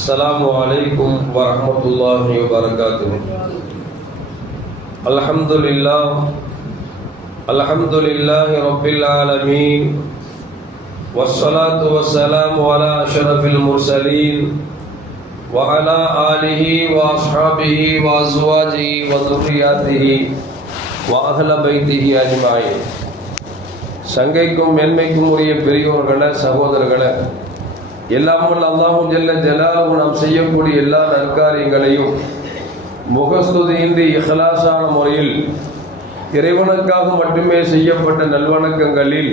السلام عليكم ورحمة الله وبركاته. الحمد لله رب العالمين، والصلاة والسلام على أشرف المرسلين وعلى آله وأصحابه وأزواجه وذرياته وأهل بيته أجمعين. சங்கைக்கும் மேன்மைக்கும் உரிய பெரியோர்களே, சகோதரர்களே, எல்லாமல் அல்லாஹு ஜல்ல ஜலாலுஹு நாம் செய்யக்கூடிய எல்லா நற்காரியங்களையும் முகஸ்துதியின்றி இஹ்லாஸான முறையில் இறைவனுக்காக மட்டுமே செய்யப்பட்ட நல்வணக்கங்களில்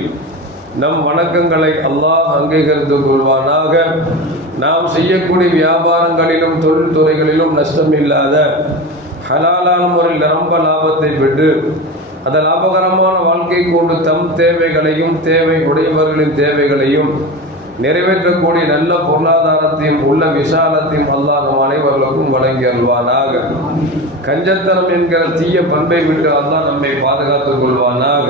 நம் வணக்கங்களை அல்லாஹ் அங்கீகரித்துக் கொள்வானாக. நாம் செய்யக்கூடிய வியாபாரங்களிலும் தொழில் துறைகளிலும் நஷ்டமில்லாத ஹலாலான முறையில் நிரம்ப லாபத்தை பெற்று அந்த லாபகரமான வாழ்க்கை கொண்டு தம் தேவைகளையும் தேவை உடையவர்களின் தேவைகளையும் நிறைவேற்றக்கூடிய நல்ல பொருளாதாரத்தையும் உள்ள விசாலத்தையும் அல்லாஹ் நம் அனைவர்களுக்கும் வழங்கி அல்வானாக. கஞ்சத்தனம் என்கிற தீய பண்பை விட்டு அல்லாஹ் நம்மை பாதுகாத்துக் கொள்வானாக.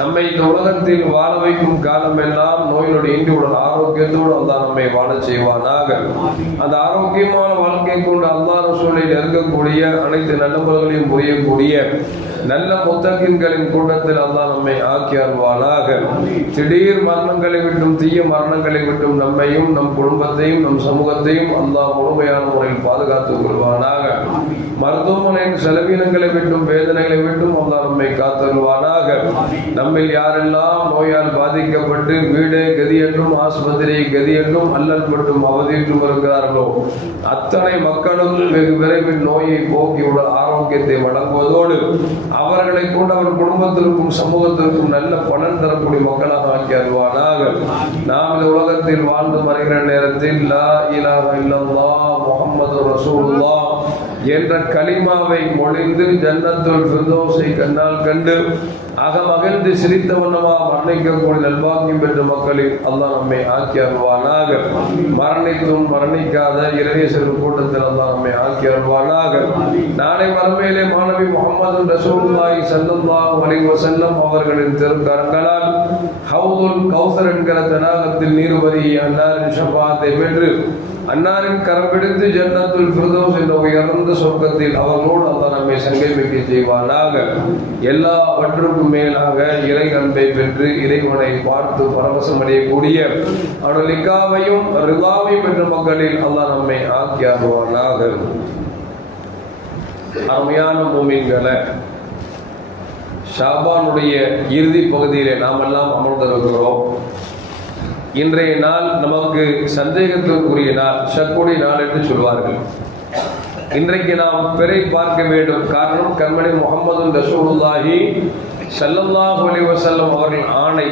நம்மை இந்த உலகத்தில் வாழ வைக்கும் காலமெல்லாம் நோயினுடைய இன்றியுடன் ஆரோக்கியத்தோடு அல்லாஹ் நம்மை வாழச் செய்வானாக. அந்த ஆரோக்கியமான வாழ்க்கை கொண்டு அல்லாஹ் ரசூலை நெருங்கக்கூடிய அனைத்து நல்லவர்களையும் புரியக்கூடிய நல்ல முத்தகின்களின் கூட்டத்தில் அல்லாஹ் நம்மை ஆக்கி அருள்வானாக. திடீர் மரணங்களை விட்டும் தீய மரணங்களை விட்டும் நம்மையும் நம் குடும்பத்தையும் நம் சமூகத்தையும் அல்லாஹ் முழுமையான முறையில் பாதுகாத்துக் கொள்வானாக. மருத்துவமனையின் செலவினங்களை விட்டும் வேதனைகளை விட்டும் அல்லாஹ் நம்மை காத்தருள்வானாக. நம்மில் யாரெல்லாம் நோயால் பாதிக்கப்பட்டு வீடே கதி என்றும் ஆஸ்பத்திரியை கதி என்றும் அல்லல் பட்டும் அவதியிட்டும் இருக்கிறார்களோ அத்தனை மக்களுக்கும் வெகு விரைவில் நோயை போக்கியுள்ள ஆரோக்கியத்தை வழங்குவதோடு அவர்களை கொண்டு அவர் குடும்பத்திற்கும் சமூகத்திற்கும் நல்ல பலன் தரக்கூடிய மக்களாக ஆக்கி அருள்வானாக. நாம் இந்த உலகத்தில் வாழ்ந்து வருகிற நேரத்தில் லா இலாஹ இல்லல்லாஹ் முஹம்மது ரசூலுல்லாஹ் என்ற கலிமாவை மொழிந்து ஜன்னத்துல் ஃபிர்தௌஸை கண்ணால் கண்டு அகமகிழ்ந்து சிரித்த வண்ணமாக மரணிக்கக்கூடிய நல்வாக்கியம் பெற்ற மக்களில் அல்லாஹ் நம்மை ஆக்கி அருள்வானாக. மரணித்தும் மரணிக்காத இறைநேசரின் கூட்டத்தில் அல்லாஹ் நம்மை ஆக்கி அருள்வானாக. நாளை மறுமையிலே மாணவி முஹம்மது ரசூலுல்லாஹி ஸல்லல்லாஹு அலைஹி வஸல்லம் அவர்களின் திருக்கரங்களால் ஹவுதுல் கௌசர் என்கிற தடாகத்தில் நீர்வரி அன்னாரின் ஷஃபாஅத்தை பெற்று அன்னாரின் கரம் பிடித்து ஜன்னத்துல் ஃபிர்தௌஸ் என்ற உயர்ந்த சொர்க்கத்தில் அவர்களோடு அல்லாஹ் நம்மை சங்கை வைக்க செய்வானாக. எல்லாவற்றுக்கும் மேலாக இறை அன்பை பெற்று இறைவனை பார்த்து பரவசம் அடையக்கூடிய அவருடைய லிகாவையும் ரிதாவையும் பெற்ற மக்களில் அல்லாஹ் நம்மை ஆக்கி அருள்வானாக. அருமையான மூமின்களே, ஷாபானுடைய இறுதி பகுதியிலே நாம் எல்லாம் அமர்ந்திருக்கிறோம். இன்றைய நாள் நமக்கு சந்தேகத்திற்குரிய நாள், ஷக்குடைய நாள் என்று சொல்வார்கள். இன்றைக்கு நாம் பிறை பார்க்க வேண்டும். காரணம், கண்மணி முஹம்மது ரசூலுல்லாஹி ஸல்லல்லாஹு அலைஹி வஸல்லம் அவர்கள் ஆணை.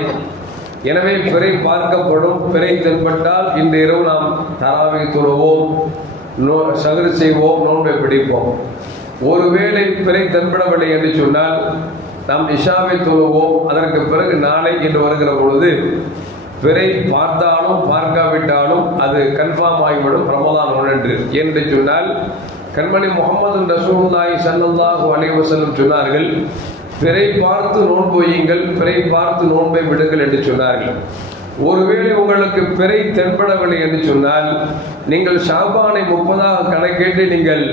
எனவே பிறை பார்க்கப்படும். பிறை தென்பட்டால் இன்று இரவு நாம் தராவி தொழுவோம், சகரு செய்வோம், நோன்பை பிடிப்போம். ஒருவேளை பிறை தென்படவில்லை என்று சொன்னால் நாம் இஷாவை தொழுவோம். அதற்கு பிறகு நாளை என்று வருகிற பொழுது பிறை பார்த்தாலும் பார்க்காவிட்டாலும் அது கன்ஃபார்ம் ஆகிவிடும் ரமதான் ஒன்று என்று சொன்னால், கண்மணி முஹம்மது ரசூலுல்லாஹி ஸல்லல்லாஹு அலைஹி வஸல்லம் சொன்னார்கள், பிறை பார்த்து நோன்பு வையுங்கள், பிறை பார்த்து நோன்பை விடுங்கள் என்று சொன்னார்கள். ஒருவேளை உங்களுக்கு பிறை தென்படவில்லை என்று சொன்னால் நீங்கள் ஷாபானை 30 கணக்கிட்டு நீங்கள்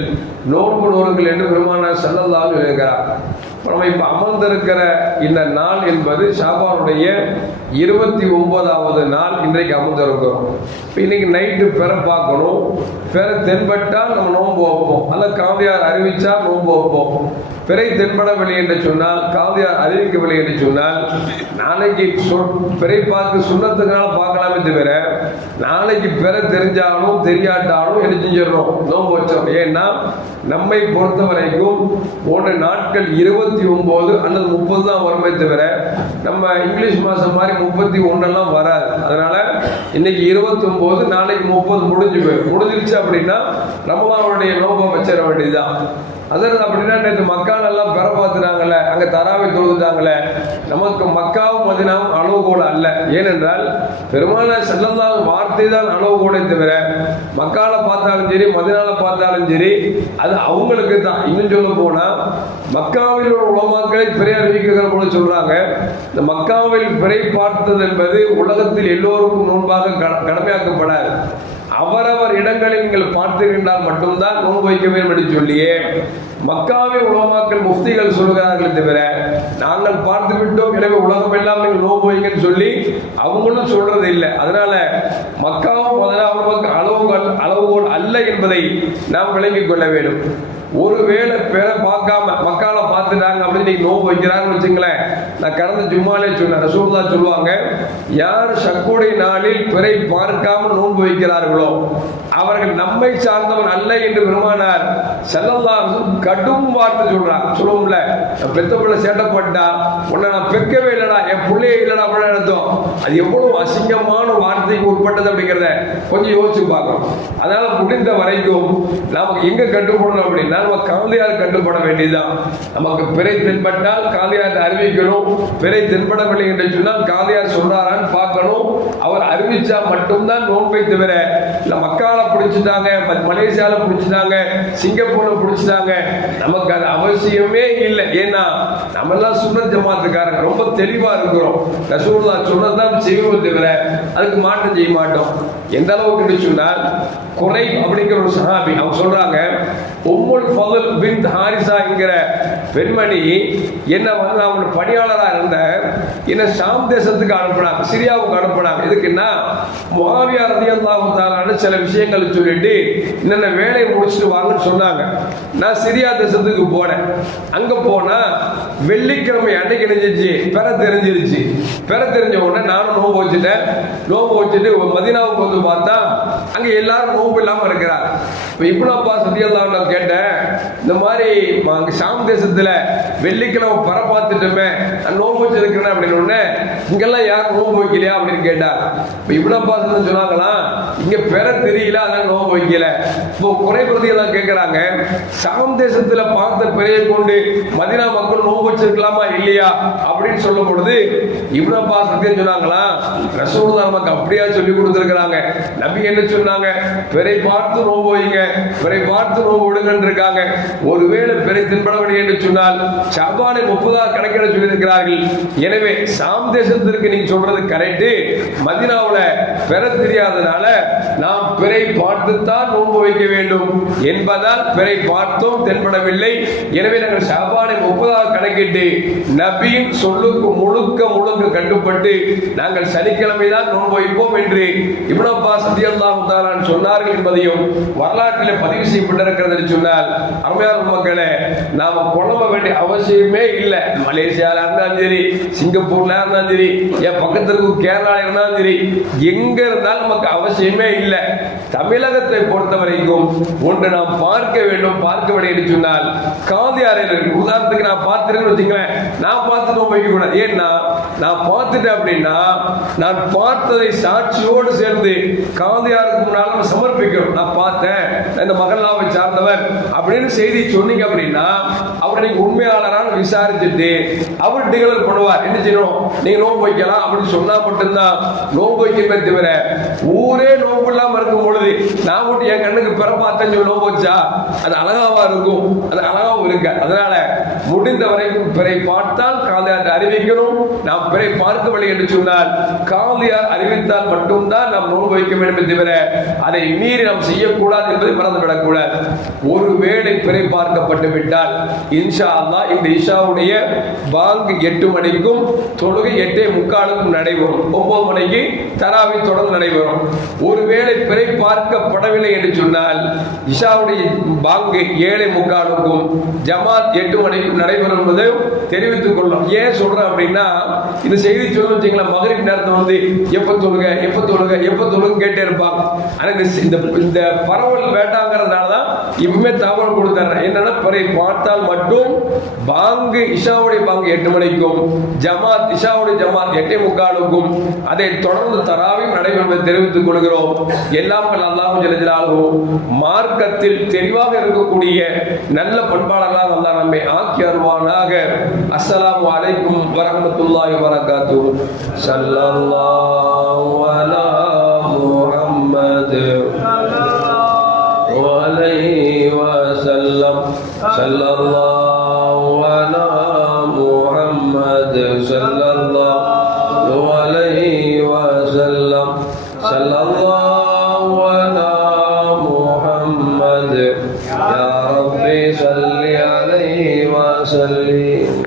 நோன்பு நோருங்கள் என்று பெருமானார் ஸல்லல்லாஹு அலைஹி இருக்கிறார். நம்ம இப்ப அமர்ந்திருக்கிற இந்த நாள் என்பது ஷாபானுடைய 29வது நாள். இன்றைக்கு அமர்ந்திருக்கிறோம். இன்னைக்கு நைட்டு பெற பார்க்கணும். பெற தென்பட்டால் நம்ம நோன்பு வைப்போம், அல்ல காந்தியார் அறிவிச்சா நோன்பு வைப்போம். பிறை தென்படவில்லை என்று சொன்னால், காந்தியார் அறிவிக்கவில்லை என்று சொன்னால், நாளைக்கு பிறை பார்க்க சுண்ணத்துக்கான பார்க்கலாமே தவிர நாளைக்கு பிற தெரிஞ்சாலும் தெரியாட்டாலும் என்ன செஞ்சிடணும், நோன்பு வச்சோம். ஏன்னா நம்மை பொறுத்த வரைக்கும் ஒன்று நாட்கள் 29 அல்லது 30 தான் வருமே தவிர நம்ம இங்கிலீஷ் மாதம் மாதிரி 31 வராது. அதனால இன்னைக்கு 29, நாளைக்கு 30 முடிஞ்சிருச்சு அப்படின்னா ரமலானுடைய நோன்பை வச்சிட வேண்டியதுதான். அதற்கு அப்படின்னா நேற்று மக்கால் எல்லாம் பெற பார்த்துட்டாங்கல்ல, அங்கே தராவை தொழுதுட்டாங்களே, நமக்கு மக்காவும் மதினாவும் அளவுகோல் அல்ல. ஏனென்றால் பெருமானார் ஸல்லல்லாஹு வார்த்தை தான் அளவுகோலை தவிர மக்கால பார்த்தாலும் சரி மதினால பார்த்தாலும் சரி அது அவங்களுக்கு தான். இன்னும் சொல்ல போனா மக்காவில் உள்ள உலமாக்களை பிறை அறிவிக்கிற போல சொல்றாங்க, இந்த மக்காவில் பிறை பார்த்தது என்பது உலகத்தில் எல்லோருக்கும் முன்பாக கடமையாக்கப்படாது. அவரவர் இடங்களில் நீங்கள் பார்த்துக்கின்றால் மட்டும்தான் நோன்பு வைக்க வேண்டும் என்று சொல்லியே மக்காவின் உலமாக்கள் முஃப்திகள் சொல்கிறார்கள் தவிர நாங்கள் பார்த்து விட்டோம் எனவே உலகம் எல்லாம் நீங்கள் நோன்பு வைங்கன்னு சொல்லி அவங்களும் சொல்றது இல்லை. அதனால மக்காவும் முதலாவது அளவுகோல் அல்ல என்பதை நாம் விளங்கிக் கொள்ள வேண்டும். ஒருவேளை பிற பார்க்காம மக்கால பார்த்துட்டாங்க அப்படின்னு நீங்க நோன்பு வைக்கிறாங்கன்னு வச்சுங்களேன். நான் கடந்த ஜும்மாலே சொன்னேன், ரசூலுல்லாஹ் சொல்லுவாங்க, யார் ஷக்குடைய நாளில் பிறை பார்க்காமல் நோன்பு வைக்கிறார்களோ அவர்கள் நம்மை சார்ந்தவன் அல்ல என்று பெருமானார் ஸல்லல்லாஹு அலைஹி வஸல்லம் கடும் வார்த்தை சொல்றாங்க. சொல்லுவோம்ல, பெத்த பிள்ளை சேட்டப்பட்டா உன்னை நான் பெக்கவே இல்லடா, என் பிள்ளையே இல்லடா அப்படின்னு அர்த்தம். அது எவ்வளவு அசிங்கமான வார்த்தைக்கு உட்பட்டது அப்படிங்கிறத கொஞ்சம் யோசிச்சு பார்க்கணும். அதனால முடிந்த வரைக்கும் நமக்கு எங்க கட்டுப்படணும் அப்படின்னா நம்ம காந்தியார் கட்டுப்பட வேண்டியதுதான். நமக்கு பிறை தென்பட்டால் காந்தியார் அறிவிக்கணும். பிறை தென்படவில்லை என்று சொன்னால் காந்தியார் சொல்றாரான்னு பார்க்கணும். அவர் அறிவிச்சா மட்டும்தான் நோன்பை தவிர இல்ல மக்கால பிடிச்சிட்டாங்க, மலேசியால பிடிச்சிட்டாங்க, சிங்கப்பூர்ல பிடிச்சிட்டாங்க, நமக்கு அது அவசியமே இல்லை. ஏன்னா நம்ம எல்லாம் சுன்னத் ஜமாத்துக்காரங்க ரொம்ப தெளிவா இருக்கிறோம். ரசூலுல்லாஹ் சொன்னதான் செய்வோம் தவிர அதுக்கு மாற்றம் செய்ய மாட்டோம். எந்த அளவுக்கு சொன்னால் குறை அப்படிங்கிற ஒரு சஹாபி அவங்க சொல்றாங்க, உம்முல் ஃபதுல் பின்த் ஹாரிசா என்கிற பெண்மணி என்ன வந்து அவங்க பணியாளராக இருந்த என்ன ஷாம் தேசத்துக்கு அனுப்பினாங்க, சிரியாவுக்கு அனுப்பினாங்க. எதுக்குன்னா முஆவியா ரலியல்லாஹு தஆலா சில விஷயங்கள் சொல்லிட்டு என்னென்ன வேலையை முடிச்சுட்டு வாங்கன்னு சொன்னாங்க. நான் சிரியா தேசத்துக்கு போனேன். அங்க போனா வெள்ளிக்கிழமை அன்னைக்கு நினைஞ்சிச்சு பெற தெரிஞ்சிருச்சு. பெற தெரிஞ்ச உடனே நானும் நோன்பு வச்சுட்டேன். நோன்பு வச்சுட்டு மதீனாவுக்கு வந்து பார்த்தா அங்க எல்லாரும் நோன்பு இல்லாம இருக்கிறாங்க. இப்னு அப்பாஸ் ரலியல்லாஹு அன்ஹு கேட்டேன், இந்த மாதிரி அங்க ஷாம் தேசத்துல வெள்ளிக்கிழமை பர பார்த்துட்டுமே நோன்பு வச்சிருக்கிறேன் அப்படின்னு உடனே இங்கெல்லாம் யாரும் நோன்பு வைக்கலையா அப்படின்னு கேட்டார். இப்னு அப்பாஸ் சொன்னாங்களா, இங்க பெற தெரியல அதனால நோன்பு வைக்கல. இப்போ குறைபிரதி எல்லாம் கேட்கிறாங்க, ஷாம் தேசத்துல பார்த்த பிறையை கொண்டு மதீனா மக்கள் நோன்பு வச்சிருக்கலாமா இல்லையா அப்படின்னு சொல்லும் பொழுது இப்னு அப்பாஸ் சொன்னாங்களா, ரசூலுல்லாஹ் நமக்கு அப்படியா சொல்லி கொடுத்திருக்கிறாங்க. நபி என்ன சொன்னாங்க, பிறை பார்த்து நோன்பு வைங்க, பிறை பார்த்து நோன்பு விடுங்கன்னு இருக்காங்க. ஒருவேளை பிறை தென்படவில்லை என்று சொன்னால் ஷஅபானை 30 கணக்கிட சொல்லியிருக்கிறார்கள். எனவே ஷாம் தேசத்திற்கு நீங்க சொல்றது கரெக்ட். மதீனாவுல பெற தெரியாதனால நாம் பிறை பார்த்துத்தான் நோன்பு வைக்க வேண்டும் என்பதால் பிறை பார்த்தோம் தென்படவில்லை. எனவே நாங்கள் ஷஅபானை 30 கணக்கிட்டு நபியின் சொல்லுக்கு முழுக்க கட்டுப்பட்டு நாங்கள் சனிக்கிழமை தான் நோன்பு வைப்போம் என்று இப்னு அப்பாஸ் ரலியல்லாஹு தஆலா சொன்னார்கள் என்பதையும் வரலாற்றிலே பதிவு செய்யப்பட்டிருக்கிறது என்று சொன்னால், அருமையான மக்களே, நாம குழம்ப வேண்டிய அவசியமே இல்லை. மலேசியால இருந்தாலும் சரி, சிங்கப்பூர்ல இருந்தாலும் சரி, என் பக்கத்திற்கு கேரளா இருந்தாலும் சரி, எங்க இருந்தாலும் நமக்கு அவசியமே இல்லை. தமிழகத்தை பொறுத்த வரைக்கும் ஒன்று நாம் பார்க்க வேண்டும். பார்க்க என்று சொன்னால் காந்தியாரையில் உதாரணத்துக்கு நான் பார்த்துருக்கேன்னு வச்சுங்களேன், நான் பார்த்து நோன்பு வைக்க கூடாது. ஏன்னா நான் பார்த்துட்டேன் அப்படின்னா நான் பார்த்ததை சாட்சியோடு சேர்ந்து காந்தியாருக்கு முன்னால் சமர்ப்பிக்கிறோம். நான் பார்த்தேன், இந்த மகல்லாவை சார்ந்தவர் அப்படின்னு செய்தி சொன்னீங்க அப்படின்னா அவர் நீங்க உண்மையாளரான விசாரிச்சுட்டு அவர் டிக்ளேர் பண்ணுவார். என்ன செய்யணும், நீங்க நோன்பு வைக்கலாம் அப்படின்னு சொன்னா மட்டும்தான் நோன்பு வைக்கணுமே தவிர ஊரே நோன்பு இல்லாம இருக்கும் பொழுது நான் மட்டும் என் கண்ணுக்கு பிற பார்த்தேன் சொல்லி நோன்பு வச்சா அது அழகாவா இருக்கும், அது அழகாவும் இருக்கு. அதனால முடிந்த வரைக்கும் பிறை பார்த்தால் காந்தியார் அறிவிக்கணும். நாம் பிறை பார்க்கவில்லை என்று சொன்னால் காந்தியார் அறிவித்தால் மட்டும்தான் நாம் நோன்பு வைக்க வேண்டும் தவிர அதை மீறி நாம் செய்யக்கூடாது என்பதை மறந்துவிடக் கூடாது. ஒருவேளை பிறை பார்க்கப்பட்டு விட்டால் இன்ஷா அல்லாஹ் இந்த இஷாவுடைய பாங்கு 8 மணிக்கும் தொழுகை 8:45 நடைபெறும். 9 மணிக்கு தராவி தொடர்ந்து நடைபெறும். ஒருவேளை பிறை பார்க்கப்படவில்லை என்று சொன்னால் இஷாவுடைய பாங்கு 7:45க்கும் ஜமாத் 8 மணிக்கும் நடைபெறும் என்பதை தெரிவித்துக் கொள்ளும். ஏன் சொல்றேன் அப்படின்னா இந்த செய்தி சொல்ல வச்சீங்களா, மகரிப் நேரத்தை வந்து எப்ப தொழுக கேட்டே இருப்பாங்க. ஆனா இந்த பரவல் வேண்டாங்கிறதுனாலதான் இப்பவுமே தகவல் கொடுத்துறேன். என்னன்னா பிறை பார்த்தால் மட்டும் பாங்கு இஷாவுடைய பாங்கு 8 மணிக்கும் ஜமாத் இஷாவுடைய ஜமாத் 8:45க்கும் அதை தொடர்ந்து தராவியும் நடைபெறுவதை தெரிவித்துக் கொள்கிறோம். எல்லாம் அல்லாஹ் ஜல்ல ஜலாலுஹு மார்க்கத்தில் தெளிவாக இருக்கக்கூடிய நல்ல பண்பாளர்களாக அல்லாஹ் நம்மை ஆக்கி அருள்வானாக. அஸ்ஸலாமு அலைக்கும் வரஹ்மத்துல்லாஹி வபரகாத்துஹு. ஸல்லல்லாஹு அலா முஹம்மத் வலைஹி வஸல்லம். ஸல்லல்லாஹு அலா முஹம்மத் ஸல்லல்லாஹு அலைஹி வஸல்லம். ஸல்லல்லாஹு அலா محمد يا ربي صل عليه وسلم.